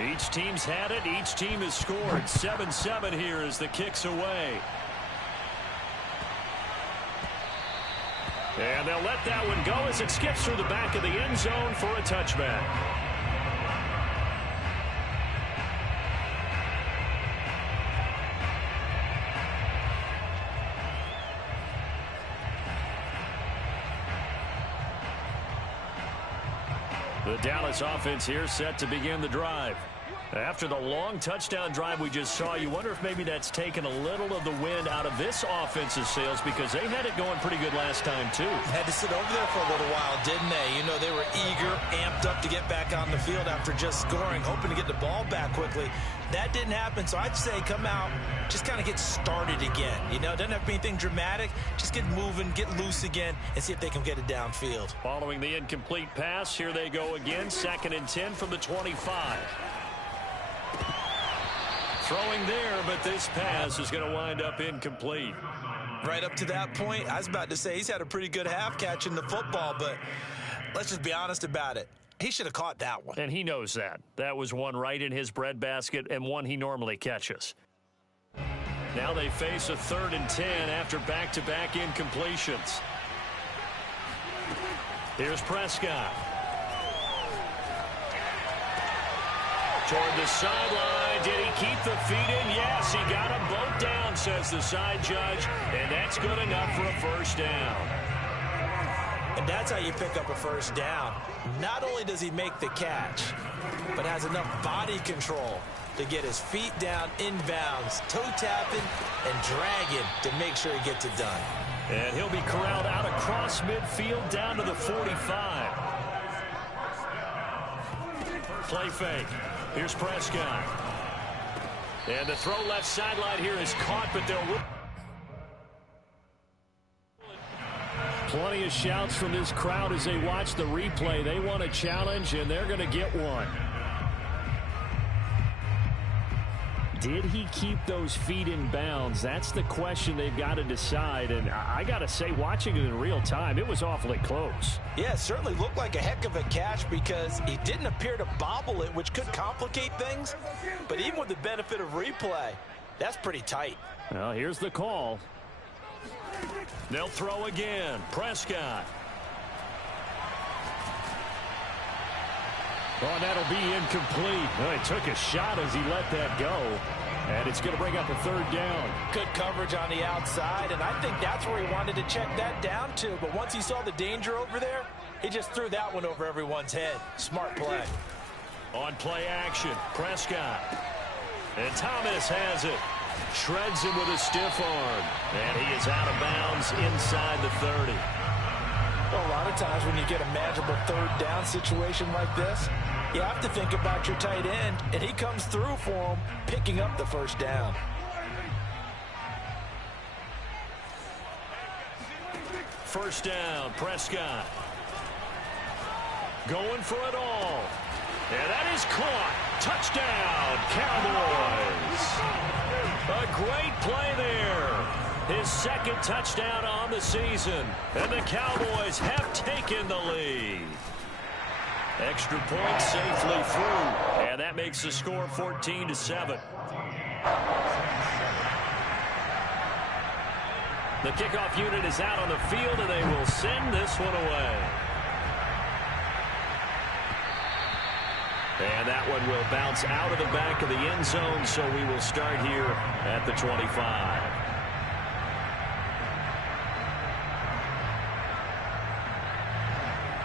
Each team's had it. Each team has scored. 7-7 here as the kick's away. And they'll let that one go as it skips through the back of the end zone for a touchback. The Dallas offense here set to begin the drive. After the long touchdown drive we just saw, you wonder if maybe that's taken a little of the wind out of this offense's sails because they had it going pretty good last time, too. Had to sit over there for a little while, didn't they? You know, they were eager, amped up to get back on the field after just scoring, hoping to get the ball back quickly. That didn't happen, so I'd say come out, just kind of get started again. You know, it doesn't have to be anything dramatic. Just get moving, get loose again, and see if they can get it downfield. Following the incomplete pass, here they go again. 2nd and 10 from the 25. Throwing there, but this pass is going to wind up incomplete. Right up to that point, I was about to say he's had a pretty good half catching the football, but let's just be honest about it. He should have caught that one. And he knows that. That was one right in his breadbasket and one he normally catches. Now they face a 3rd and 10 after back-to-back incompletions. Here's Prescott. Toward the sideline. Did he keep the feet in? Yes, he got them both down, says the side judge. And that's good enough for a first down. And that's how you pick up a first down. Not only does he make the catch, but has enough body control to get his feet down inbounds, toe tapping and dragging to make sure he gets it done. And he'll be corralled out across midfield down to the 45. Play fake. Here's Prescott. And the throw left sideline here is caught, but they'll... Plenty of shouts from this crowd as they watch the replay. They want a challenge, and they're going to get one. Did he keep those feet in bounds? That's the question they've got to decide. And I got to say, watching it in real time, it was awfully close. Yeah, it certainly looked like a heck of a catch because he didn't appear to bobble it, which could complicate things. But even with the benefit of replay, that's pretty tight. Well, here's the call. They'll throw again. Prescott. Oh, that'll be incomplete. Well, he took a shot as he let that go. And it's going to bring up a 3rd down. Good coverage on the outside, and I think that's where he wanted to check that down to. But once he saw the danger over there, he just threw that one over everyone's head. Smart play. On play action, Prescott. And Thomas has it. Shreds him with a stiff arm. And he is out of bounds inside the 30. Well, a lot of times when you get a manageable 3rd down situation like this, you have to think about your tight end, and he comes through for him, picking up the first down. First down, Prescott. Going for it all. And that is caught. Touchdown, Cowboys. A great play there. His 2nd touchdown on the season. And the Cowboys have taken the lead. Extra point safely through. And that makes the score 14-7. The kickoff unit is out on the field, and they will send this one away. And that one will bounce out of the back of the end zone, so we will start here at the 25.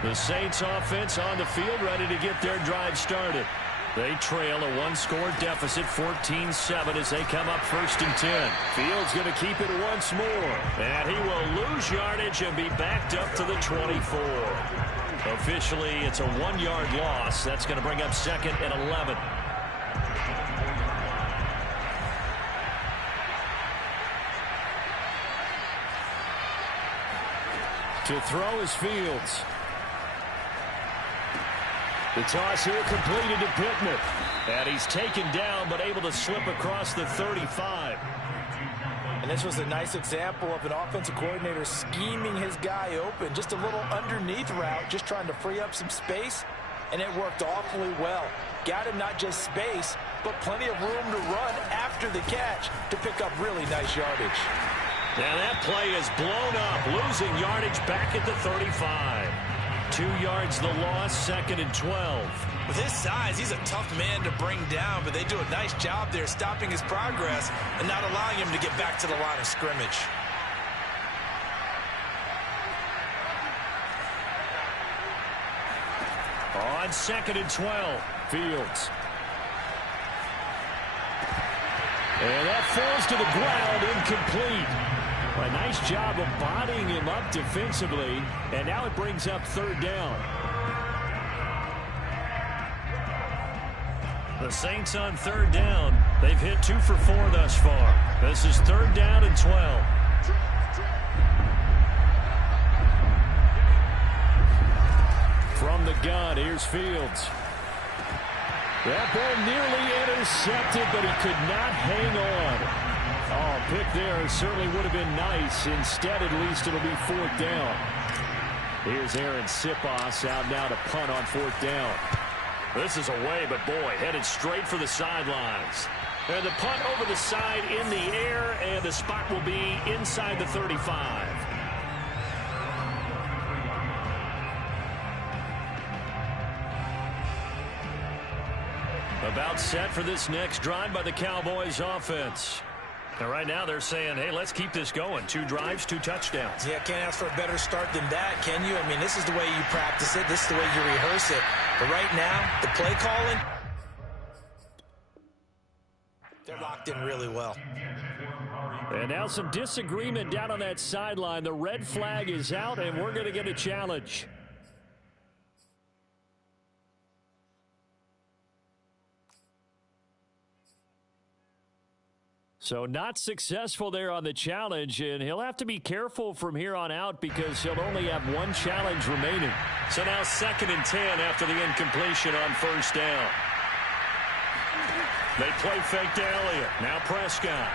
The Saints offense on the field, ready to get their drive started. They trail a 1-score deficit, 14-7, as they come up 1st and 10. Fields going to keep it once more. And he will lose yardage and be backed up to the 24. Officially, it's a 1-yard loss. That's going to bring up 2nd and 11. To throw is Fields. The toss here completed to Pittman. And he's taken down but able to slip across the 35. And And this was a nice example of an offensive coordinator scheming his guy open. Just a little underneath route, just trying to free up some space, and it worked awfully well. Got him not just space, but plenty of room to run after the catch to pick up really nice yardage. Now that play is blown up, losing yardage back at the 35. 2 yards the loss, 2nd and 12. With his size, he's a tough man to bring down, but they do a nice job there stopping his progress and not allowing him to get back to the line of scrimmage. On 2nd and 12, Fields. And that falls to the ground, incomplete. A nice job of bodying him up defensively, and now it brings up 3rd down. The Saints on 3rd down. They've hit 2 for 4 thus far. This is 3rd down and 12. From the gun, here's Fields. That ball nearly intercepted, but he could not hang on. Oh, pick there certainly would have been nice. Instead, at least it'll be 4th down. Here's Aaron Sipos out now to punt on 4th down. This is away, but boy, headed straight for the sidelines. And the punt over the side in the air, and the spot will be inside the 35. About set for this next drive by the Cowboys offense. And right now they're saying, hey, let's keep this going. 2 drives, 2 touchdowns. Yeah, can't ask for a better start than that, can you? I mean, this is the way you practice it. This is the way you rehearse it. But right now, the play calling, they're locked in really well. And now some disagreement down on that sideline. The red flag is out, and we're going to get a challenge. So not successful there on the challenge, and he'll have to be careful from here on out because he'll only have 1 challenge remaining. So now 2nd and 10 after the incompletion on 1st down. They play fake to Elliott. Now Prescott.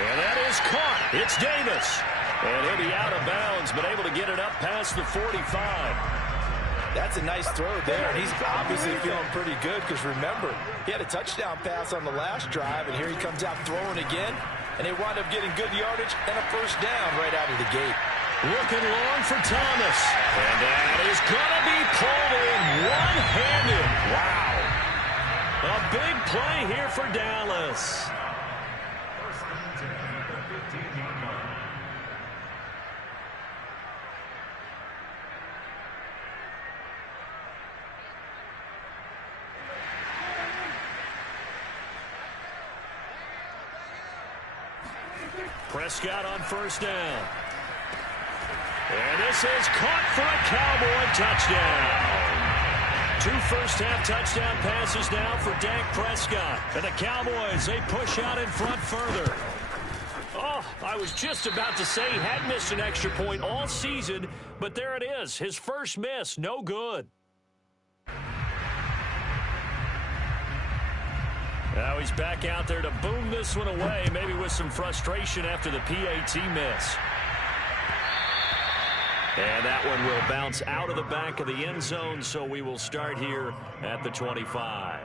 And that is caught. It's Davis. And he'll be out of bounds, but able to get it up past the 45. That's a nice throw there, and he's obviously feeling pretty good because, remember, he had a touchdown pass on the last drive, and here he comes out throwing again, and they wound up getting good yardage and a 1st down right out of the gate. Looking long for Thomas. And that is going to be pulled in one-handed. Wow. A big play here for Dallas. Prescott on 1st down. And this is caught for a Cowboy touchdown. 2 first-half touchdown passes now for Dak Prescott. And the Cowboys, they push out in front further. Oh, I was just about to say he had missed an extra point all season, but there it is. His first miss, no good. Now he's back out there to boom this one away, maybe with some frustration after the PAT miss. And that one will bounce out of the back of the end zone, so we will start here at the 25.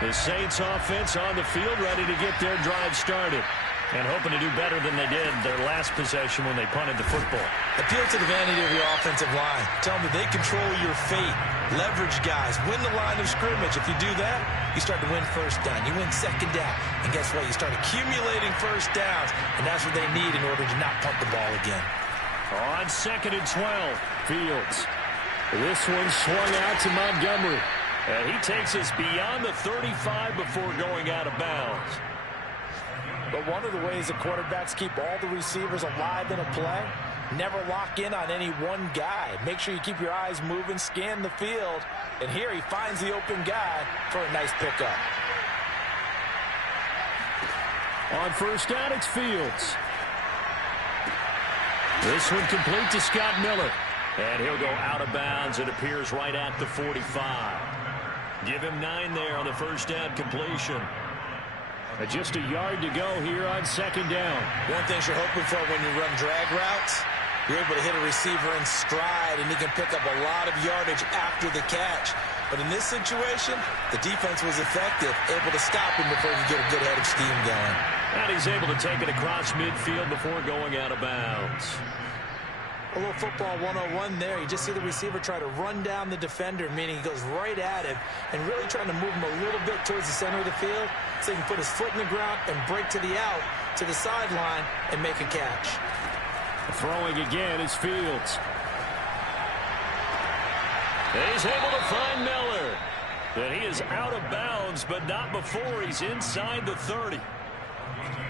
The Saints offense on the field, ready to get their drive started. And hoping to do better than they did their last possession when they punted the football. Appeal to the vanity of your offensive line. Tell them that they control your fate. Leverage guys. Win the line of scrimmage. If you do that, you start to win 1st down. You win 2nd down. And guess what? You start accumulating 1st downs. And that's what they need in order to not punt the ball again. On 2nd and 12, Fields. This one swung out to Montgomery. And he takes us beyond the 35 before going out of bounds. But one of the ways that quarterbacks keep all the receivers alive in a play, never lock in on any one guy. Make sure you keep your eyes moving, scan the field. And here he finds the open guy for a nice pickup. On 1st down, it's Fields. This one complete to Scott Miller. And he'll go out of bounds. It appears right at the 45. Give him 9 there on the first down completion. Just a yard to go here on second down. One thing you're hoping for when you run drag routes, you're able to hit a receiver in stride, and he can pick up a lot of yardage after the catch. But in this situation, the defense was effective, able to stop him before he could get a good head of steam going. And he's able to take it across midfield before going out of bounds. A little football 101 there. You just see the receiver try to run down the defender, meaning he goes right at him and really trying to move him a little bit towards the center of the field so he can put his foot in the ground and break to the out, to the sideline, and make a catch. Throwing again is Fields. He's able to find Miller. And he is out of bounds, but not before he's inside the 30.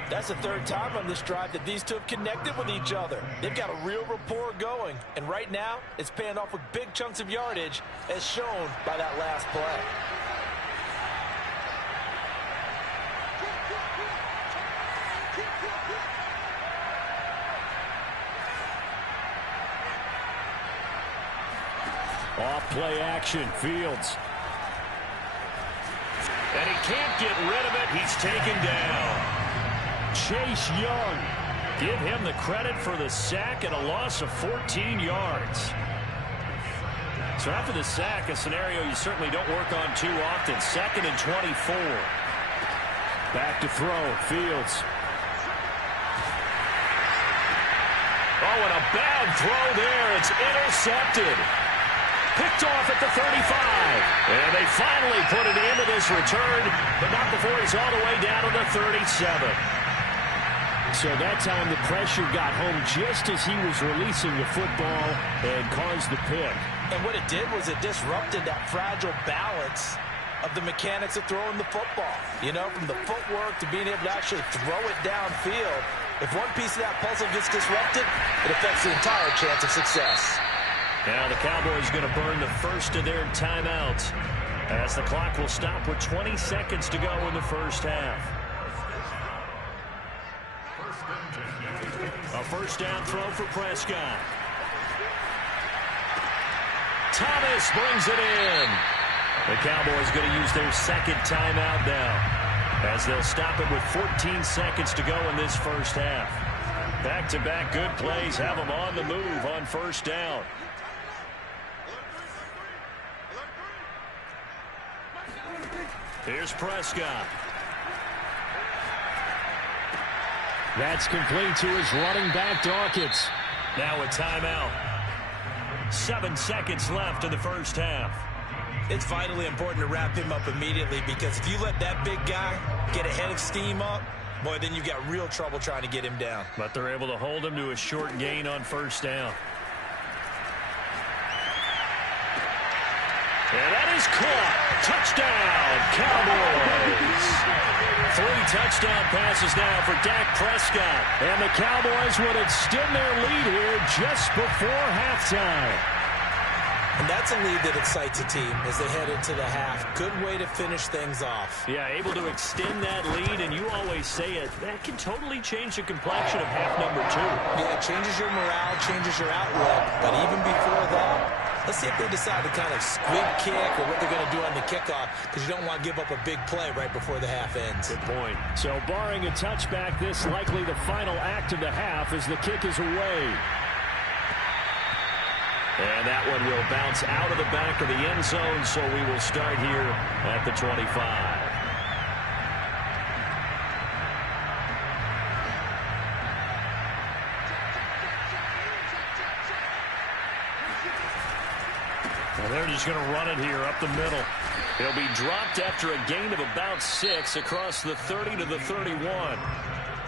That's the third time on this drive that these two have connected with each other. They've got a real rapport going. And right now, it's paying off with big chunks of yardage, as shown by that last play. Off play action, Fields. And he can't get rid of it. He's taken down. Chase Young. Give him the credit for the sack and a loss of 14 yards. So after the sack, a scenario you certainly don't work on too often. 2nd and 24. Back to throw, Fields. Oh, and a bad throw there. It's intercepted. Picked off at the 35. And they finally put it into this return, but not before he's all the way down to the 37. So that time the pressure got home just as he was releasing the football and caused the pick. And what it did was it disrupted that fragile balance of the mechanics of throwing the football. You know, from the footwork to being able to actually throw it downfield. If one piece of that puzzle gets disrupted, it affects the entire chance of success. Now the Cowboys going to burn the first of their timeouts as the clock will stop with 20 seconds to go in the first half. A first down throw for Prescott. Thomas brings it in. The Cowboys going to use their second timeout now as they'll stop it with 14 seconds to go in this first half. Back-to-back good plays have them on the move on first down. Here's Prescott. That's complete to his running back, Dawkins. Now a timeout. 7 seconds left in the first half. It's vitally important to wrap him up immediately, because if you let that big guy get a head of steam up, boy, then you've got real trouble trying to get him down. But they're able to hold him to a short gain on first down. And that is caught. Touchdown, Cowboys. 3 touchdown passes now for Dak Prescott. And the Cowboys would extend their lead here just before halftime. And that's a lead that excites a team as they head into the half. Good way to finish things off. Yeah, able to extend that lead, and you always say it, that can totally change the complexion of half number 2. Yeah, it changes your morale, changes your outlook. But even before that, let's see if they decide to kind of squib kick or what they're going to do on the kickoff, because you don't want to give up a big play right before the half ends. Good point. So barring a touchback, this likely the final act of the half as the kick is away. And that one will bounce out of the back of the end zone, so we will start here at the 25. Well, they're just going to run it here up the middle. He'll be dropped after a gain of about 6 across the 30 to the 31.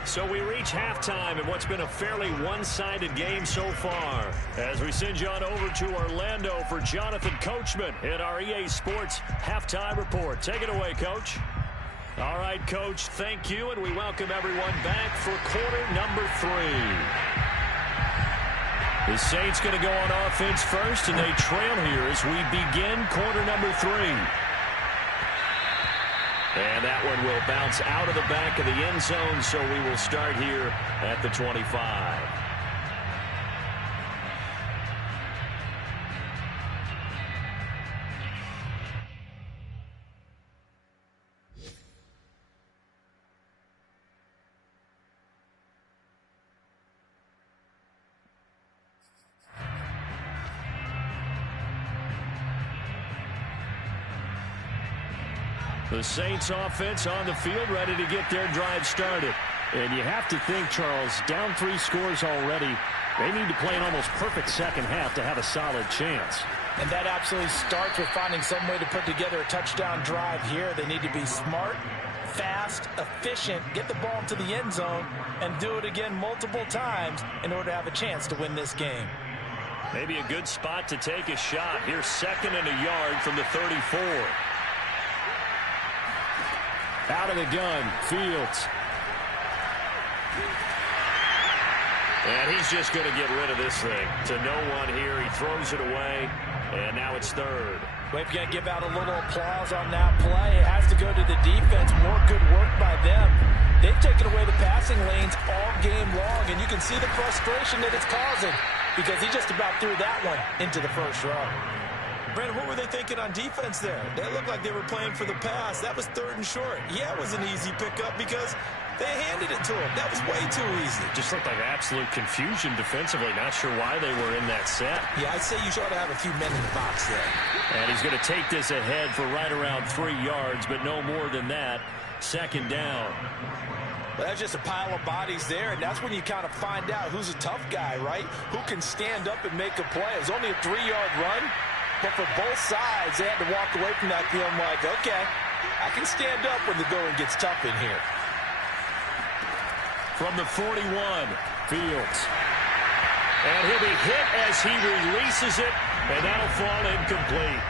So we reach halftime in what's been a fairly one-sided game so far. As we send you on over to Orlando for Jonathan Coachman in our EA Sports Halftime Report. Take it away, Coach. All right, Coach, thank you, and we welcome everyone back for quarter number 3. The Saints going to go on offense first, and they trail here as we begin quarter number 3. And that one will bounce out of the back of the end zone, so we will start here at the 25. The Saints offense on the field, ready to get their drive started. And you have to think, Charles, down 3 scores already. They need to play an almost perfect second half to have a solid chance. And that absolutely starts with finding some way to put together a touchdown drive here. They need to be smart, fast, efficient, get the ball to the end zone, and do it again multiple times in order to have a chance to win this game. Maybe a good spot to take a shot. Here's 2nd and a yard from the 34. Out of the gun, Fields. And he's just going to get rid of this thing. To no one here. He throws it away, and now it's 3rd. We've got to give out a little applause on that play. It has to go to the defense. More good work by them. They've taken away the passing lanes all game long, and you can see the frustration that it's causing because he just about threw that one into the first row. Brandon, what were they thinking on defense there? They looked like they were playing for the pass. That was 3rd and short. Yeah, it was an easy pickup because they handed it to him. That was way too easy. Just looked like absolute confusion defensively. Not sure why they were in that set. Yeah, I'd say you ought to have a few men in the box there. And he's going to take this ahead for right around 3 yards, but no more than that. 2nd down. Well, that's just a pile of bodies there, and that's when you kind of find out who's a tough guy, right? Who can stand up and make a play. It was only a 3-yard run, but for both sides, they had to walk away from that feeling like, okay, I can stand up when the going gets tough in here. From the 41, Fields. And he'll be hit as he releases it, and that'll fall incomplete.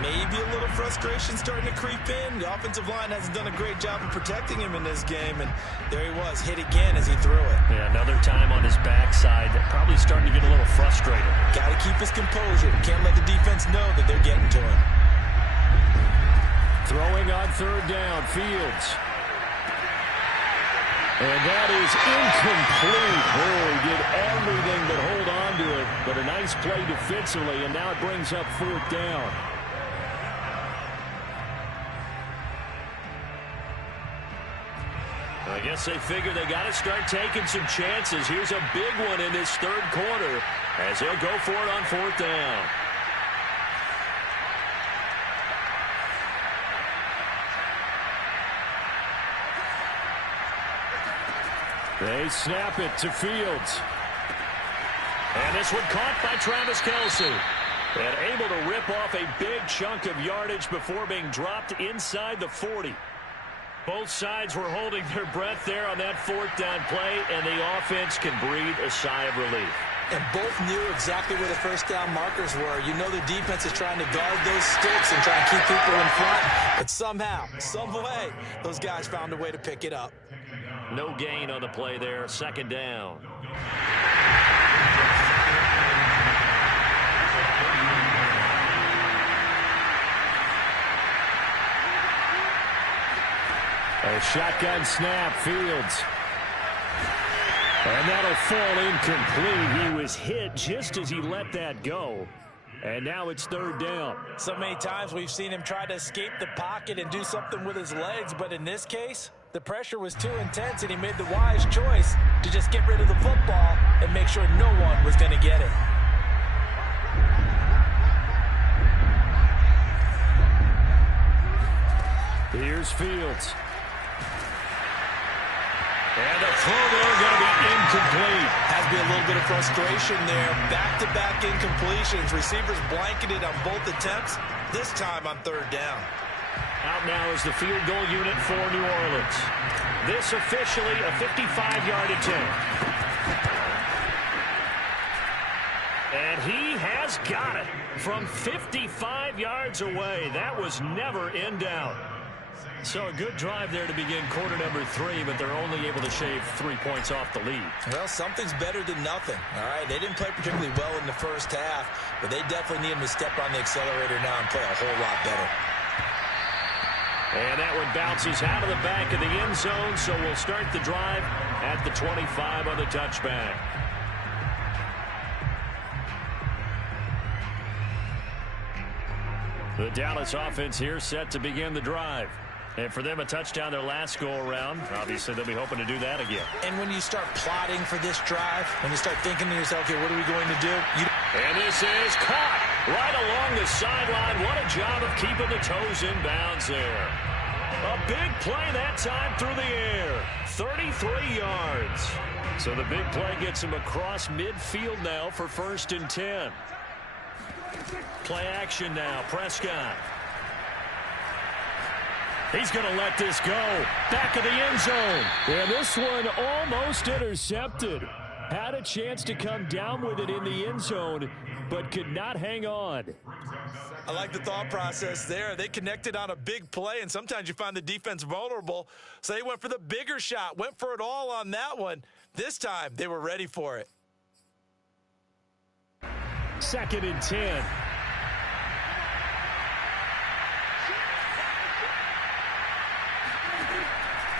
Maybe a little frustration starting to creep in. The offensive line hasn't done a great job of protecting him in this game, and there he was, hit again as he threw it. Yeah, another time on his backside, probably starting to get a little frustrated. Got to keep his composure. Can't let the defense know that they're getting to him. Throwing on 3rd down, Fields. And that is incomplete. Oh, he did everything but hold on to it. But a nice play defensively, and now it brings up 4th down. I guess they figure they got to start taking some chances. Here's a big one in this 3rd quarter as they'll go for it on 4th down. They snap it to Fields. And this one caught by Travis Kelce. And able to rip off a big chunk of yardage before being dropped inside the 40. Both sides were holding their breath there on that 4th down play, and the offense can breathe a sigh of relief. And both knew exactly where the 1st down markers were. You know the defense is trying to guard those sticks and try and keep people in front. But somehow, some way, those guys found a way to pick it up. No gain on the play there. 2nd down. A shotgun snap, Fields. And that'll fall incomplete. He was hit just as he let that go. And now it's 3rd down. So many times we've seen him try to escape the pocket and do something with his legs, but in this case, the pressure was too intense and he made the wise choice to just get rid of the football and make sure no one was going to get it. Here's Fields. And the throw there going to be incomplete. Has to be a little bit of frustration there. Back-to-back incompletions. Receivers blanketed on both attempts, this time on 3rd down. Out now is the field goal unit for New Orleans. This officially a 55-yard attempt. And he has got it from 55 yards away. That was never in doubt. So a good drive there to begin quarter number 3, but they're only able to shave 3 points off the lead. Well, something's better than nothing. All right, they didn't play particularly well in the first half, but they definitely need him to step on the accelerator now and play a whole lot better. And that one bounces out of the back of the end zone, so we'll start the drive at the 25 on the touchback. The Dallas offense here set to begin the drive. And for them, a touchdown their last go-around. Obviously, they'll be hoping to do that again. And when you start plotting for this drive, when you start thinking to yourself, okay, what are we going to do? And this is caught. Right along the sideline. What a job of keeping the toes in bounds there. A big play that time through the air. 33 yards. So the big play gets him across midfield now for 1st and 10. Play action now. Prescott. He's going to let this go. Back of the end zone. And this one almost intercepted. Had a chance to come down with it in the end zone, but could not hang on. I like the thought process there. They connected on a big play, and sometimes you find the defense vulnerable. So they went for the bigger shot, went for it all on that one. This time, they were ready for it. 2nd and 10.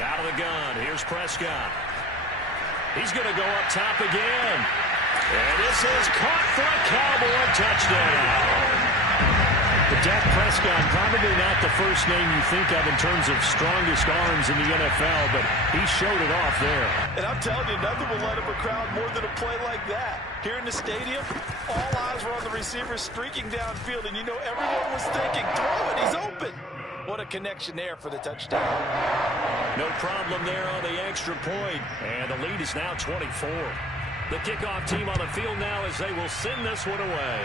Out of the gun. Here's Prescott. He's going to go up top again. And this is caught for a Cowboy touchdown. But Dak Prescott, probably not the first name you think of in terms of strongest arms in the NFL, but he showed it off there. And I'm telling you, nothing will light up a crowd more than a play like that. Here in the stadium, all eyes were on the receiver streaking downfield, and you know everyone was thinking, throw it, he's open. What a connection there for the touchdown. No problem there on the extra point. And the lead is now 24. The kickoff team on the field now as they will send this one away.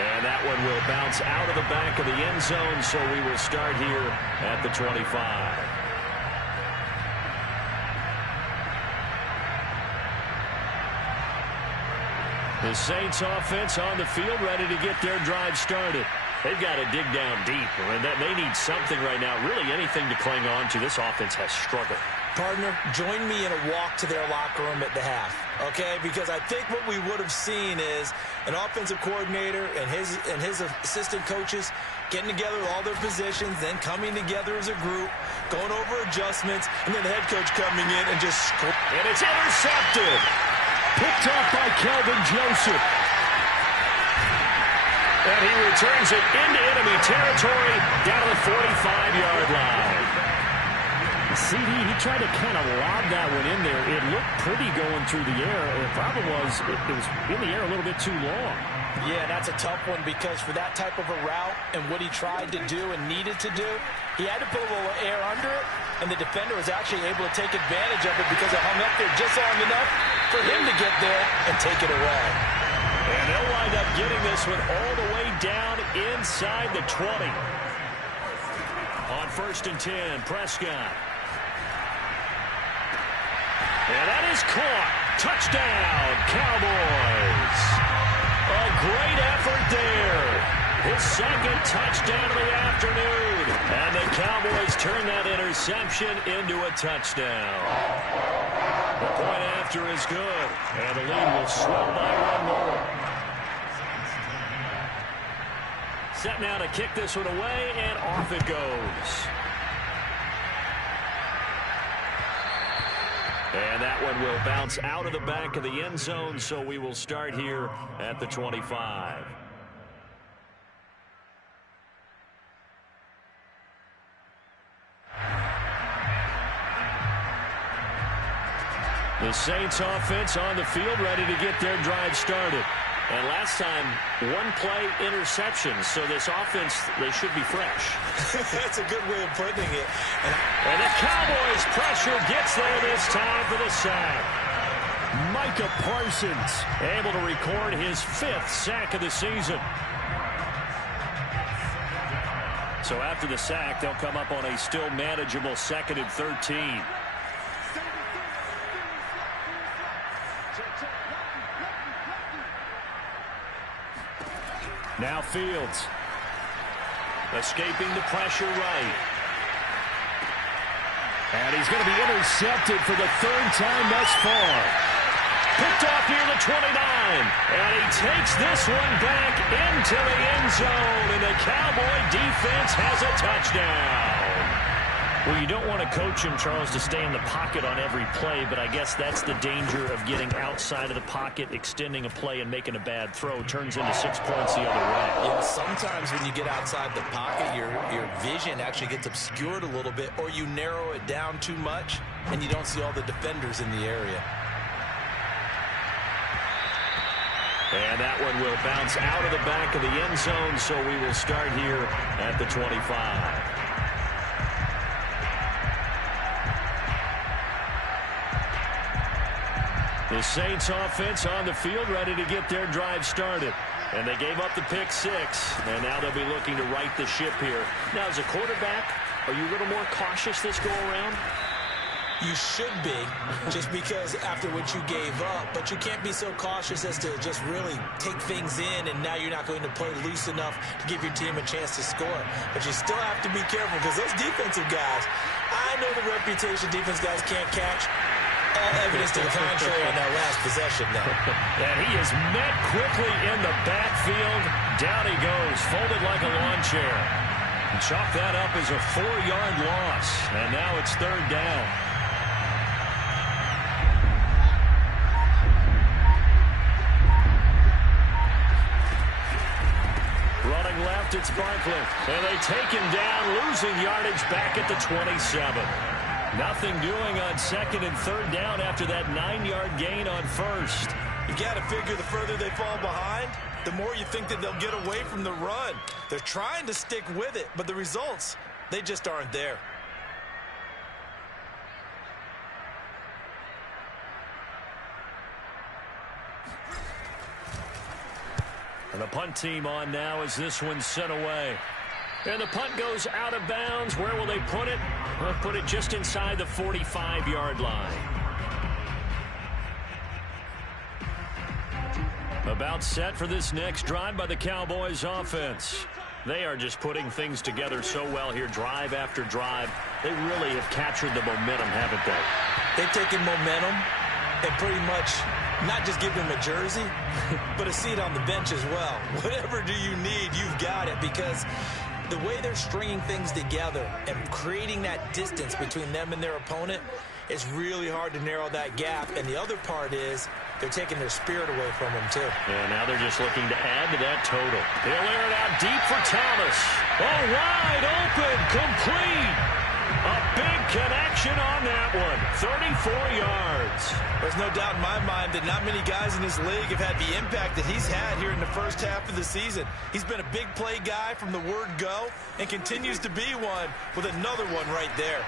And that one will bounce out of the back of the end zone, so we will start here at the 25. The Saints offense on the field ready to get their drive started. They've got to dig down deep, and they need something right now, really anything to cling on to. This offense has struggled. Partner, join me in a walk to their locker room at the half, okay? Because I think what we would have seen is an offensive coordinator and his assistant coaches getting together with all their positions, then coming together as a group, going over adjustments, and then the head coach coming in and just score. And it's intercepted. Picked off by Kelvin Joseph. And he returns it into enemy territory down to the 45-yard line. CD, he tried to kind of lob that one in there. It looked pretty going through the air. The problem was it was in the air a little bit too long. Yeah, that's a tough one because for that type of a route and what he tried to do and needed to do, he had to put a little air under it, and the defender was actually able to take advantage of it because it hung up there just long enough for him to get there and take it away. And they'll wind up getting this one all the way down inside the 20. On 1st and 10, Prescott. And that is caught. Touchdown, Cowboys. A great effort there. His 2nd touchdown of the afternoon. And the Cowboys turn that interception into a touchdown. The point after is good. And the lead will swell by one more. Set now to kick this one away, and off it goes. And that one will bounce out of the back of the end zone, so we will start here at the 25. The Saints offense on the field ready to get their drive started. And last time, one play interception, so this offense, they should be fresh. That's a good way of putting it. And the Cowboys pressure gets there this time for the sack. Micah Parsons able to record his 5th sack of the season. So after the sack, they'll come up on a still manageable 2nd and 13. Now Fields. Escaping the pressure right. And he's going to be intercepted for the 3rd time thus far. Picked off near the 29. And he takes this one back into the end zone. And the Cowboy defense has a touchdown. Well, you don't want to coach him, Charles, to stay in the pocket on every play, but I guess that's the danger of getting outside of the pocket, extending a play, and making a bad throw. Turns into 6 points the other way. Yeah, sometimes when you get outside the pocket, your vision actually gets obscured a little bit, or you narrow it down too much, and you don't see all the defenders in the area. And that one will bounce out of the back of the end zone, so we will start here at the 25. The Saints offense on the field, ready to get their drive started. And they gave up the pick six, and now they'll be looking to right the ship here. Now, as a quarterback, are you a little more cautious this go-around? You should be, just because after what you gave up. But you can't be so cautious as to just really take things in, and now you're not going to play loose enough to give your team a chance to score. But you still have to be careful, because those defensive guys, I know the reputation defense guys can't catch. All evidence to the contrary on that last possession, though. And he is met quickly in the backfield. Down he goes, folded like a lawn chair. And chalk that up as a 4-yard loss. And now it's third down. Running left, it's Barkley. And they take him down, losing yardage back at the 27. Nothing doing on second and third down after that 9-yard gain on first. You got to figure the further they fall behind, the more you think that they'll get away from the run. They're trying to stick with it, but the results, they just aren't there. And the punt team on now as this one's sent away. And the punt goes out of bounds. Where will they put it? They'll put it just inside the 45-yard line. About set for this next drive by the Cowboys offense. They are just putting things together so well here, drive after drive. They really have captured the momentum, haven't they? They've taken momentum and pretty much not just give him a jersey, but a seat on the bench as well. Whatever do you need, you've got it, because the way they're stringing things together and creating that distance between them and their opponent, it's really hard to narrow that gap. And the other part is they're taking their spirit away from them, too. Yeah, now they're just looking to add to that total. They'll air it out deep for Thomas. Oh, wide open, complete. A big connection on that one. 34 yards. There's no doubt in my mind that not many guys in this league have had the impact that he's had here in the first half of the season. He's been a big play guy from the word go and continues to be one with another one right there.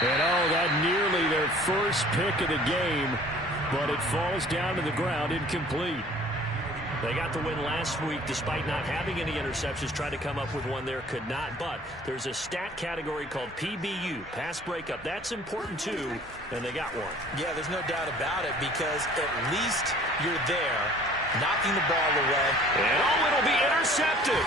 And oh, that nearly their first pick of the game, but it falls down to the ground incomplete. They got the win last week despite not having any interceptions. Tried to come up with one there, could not. But there's a stat category called PBU, pass breakup. That's important too, and they got one. Yeah, there's no doubt about it, because at least you're there, knocking the ball away. And oh, it'll be intercepted.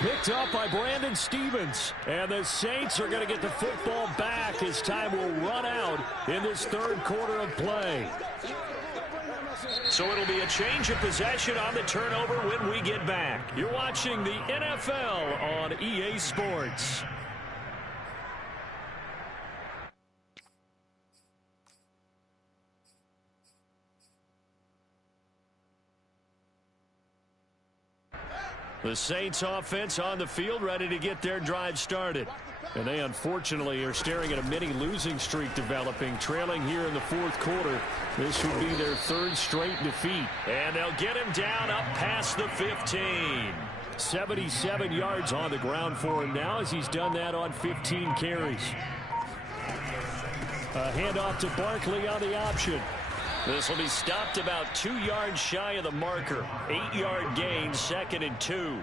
Picked up by Brandon Stevens. And the Saints are going to get the football back as time will run out in this third quarter of play. So it'll be a change of possession on the turnover when we get back. You're watching the NFL on EA Sports. The Saints offense on the field, ready to get their drive started. And they unfortunately are staring at a mini losing streak developing, trailing here in the fourth quarter. This would be their third straight defeat. And they'll get him down up past the 15. 77 yards on the ground for him now as he's done that on 15 carries. A handoff to Barkley on the option. This will be stopped about 2 yards shy of the marker. 8-yard gain, 2nd and 2.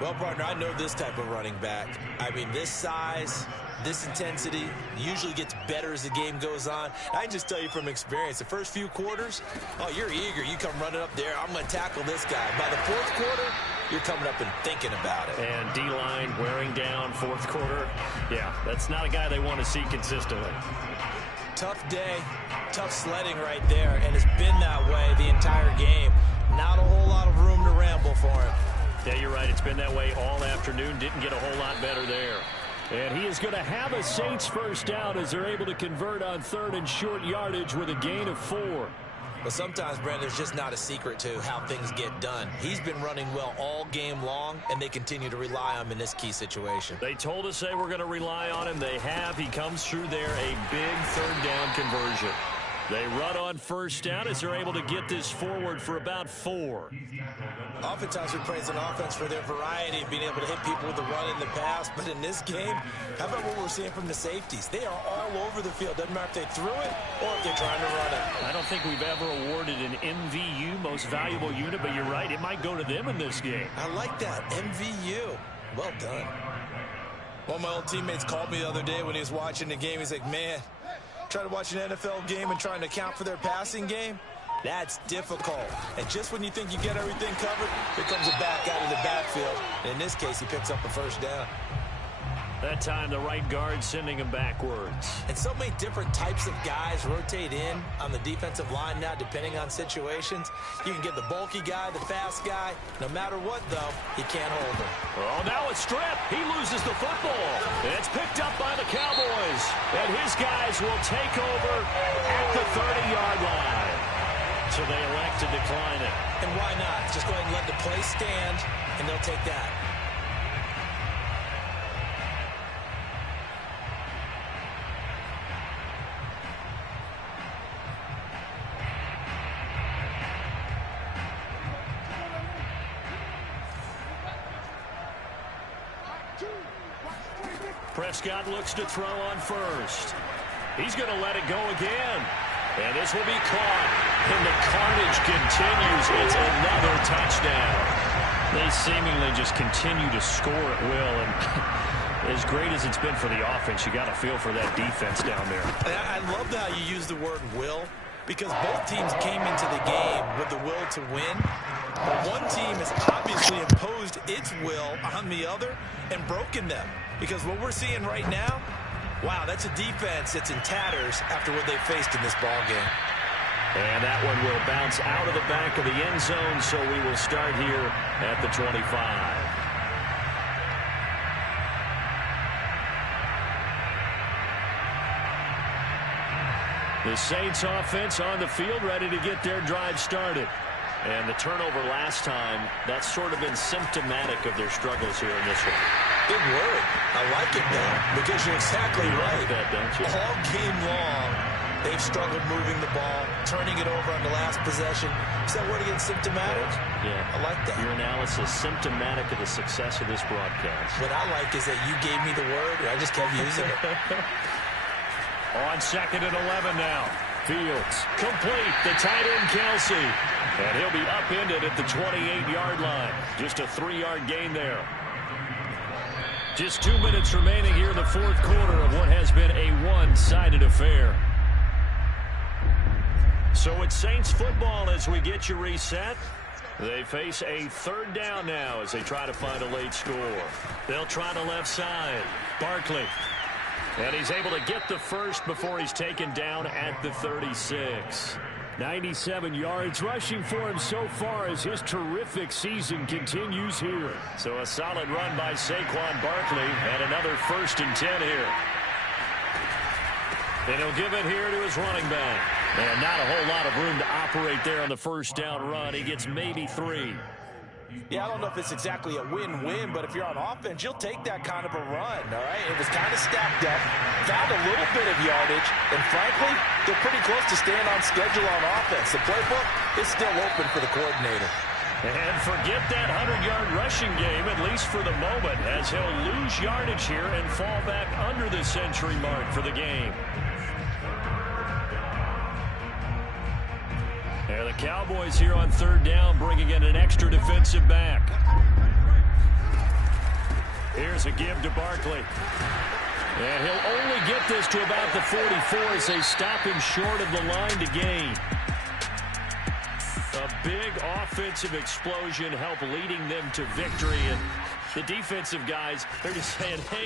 Well, partner, I know this type of running back. I mean, this size, this intensity usually gets better as the game goes on. I can just tell you from experience, the first few quarters, oh, you're eager. You come running up there, I'm going to tackle this guy. By the fourth quarter, you're coming up and thinking about it. And D-line wearing down fourth quarter. Yeah, that's not a guy they want to see consistently. Tough day, tough sledding right there, and it's been that way the entire game. Not a whole lot of room to ramble for him. Yeah, you're right. It's been that way all afternoon. Didn't get a whole lot better there. And he is going to have a Saints first down as they're able to convert on third and short yardage with a gain of 4. Well, sometimes, Brandon, there's just not a secret to how things get done. He's been running well all game long, and they continue to rely on him in this key situation. They told us they were going to rely on him. They have. He comes through there, a big third down conversion. They run on first down as they're able to get this forward for about 4. Oftentimes we praise an offense for their variety of being able to hit people with the run in the pass. But in this game, how about what we're seeing from the safeties? They are all over the field. Doesn't matter if they threw it or if they're trying to run it. I don't think we've ever awarded an MVU, most valuable unit, but you're right. It might go to them in this game. I like that. MVU. Well done. One of my old teammates called me the other day when he was watching the game. He's like, man, trying to watch an NFL game and trying to account for their passing game, that's difficult. And just when you think you get everything covered, here comes a back out of the backfield. And in this case, he picks up a first down. That time, the right guard sending him backwards. And so many different types of guys rotate in on the defensive line now, depending on situations. You can get the bulky guy, the fast guy. No matter what, though, he can't hold him. Oh, now a strip. He loses the football. It's picked up by the Cowboys. And his guys will take over at the 30-yard line. So they elect to decline it. And why not? Just go ahead and let the play stand, and they'll take that. Prescott looks to throw on first. He's going to let it go again. And this will be caught. And the carnage continues. It's another touchdown. They seemingly just continue to score at will. And as great as it's been for the offense, you got to feel for that defense down there. I love how you use the word will, because both teams came into the game with the will to win. But one team has obviously imposed its will on the other and broken them. Because what we're seeing right now, wow, that's a defense that's in tatters after what they faced in this ball game. And that one will bounce out of the back of the end zone, so we will start here at the 25. The Saints offense on the field, ready to get their drive started. And the turnover last time, that's sort of been symptomatic of their struggles here in this one. Big word. I like it, though, because you're exactly right. Like that, don't you? All game long, they've struggled moving the ball, turning it over on the last possession. Is that word again, symptomatic? Yeah. I like that. Your analysis, symptomatic of the success of this broadcast. What I like is that you gave me the word, and I just kept using it. On 2nd and 11 now. Fields complete. The tight end, Kelsey. And he'll be upended at the 28-yard line. Just a 3-yard gain there. Just 2 minutes remaining here in the fourth quarter of what has been a one-sided affair. So it's Saints football as we get you reset. They face a 3rd down now as they try to find a late score. They'll try the left side. Barkley. And he's able to get the first before he's taken down at the 36. 97 yards rushing for him so far as his terrific season continues here. So a solid run by Saquon Barkley and another 1st and 10 here. And he'll give it here to his running back. And not a whole lot of room to operate there on the first down run. He gets maybe 3. Yeah, I don't know if it's exactly a win-win, but if you're on offense, you'll take that kind of a run, all right? It was kind of stacked up, found a little bit of yardage, and frankly, they're pretty close to staying on schedule on offense. The playbook is still open for the coordinator. And forget that 100-yard rushing game, at least for the moment, as he'll lose yardage here and fall back under the century mark for the game. And the Cowboys here on 3rd down, bringing in an extra defensive back. Here's a give to Barkley. And he'll only get this to about the 44 as they stop him short of the line to gain. A big offensive explosion helped leading them to victory. And the defensive guys, they're just saying, hey,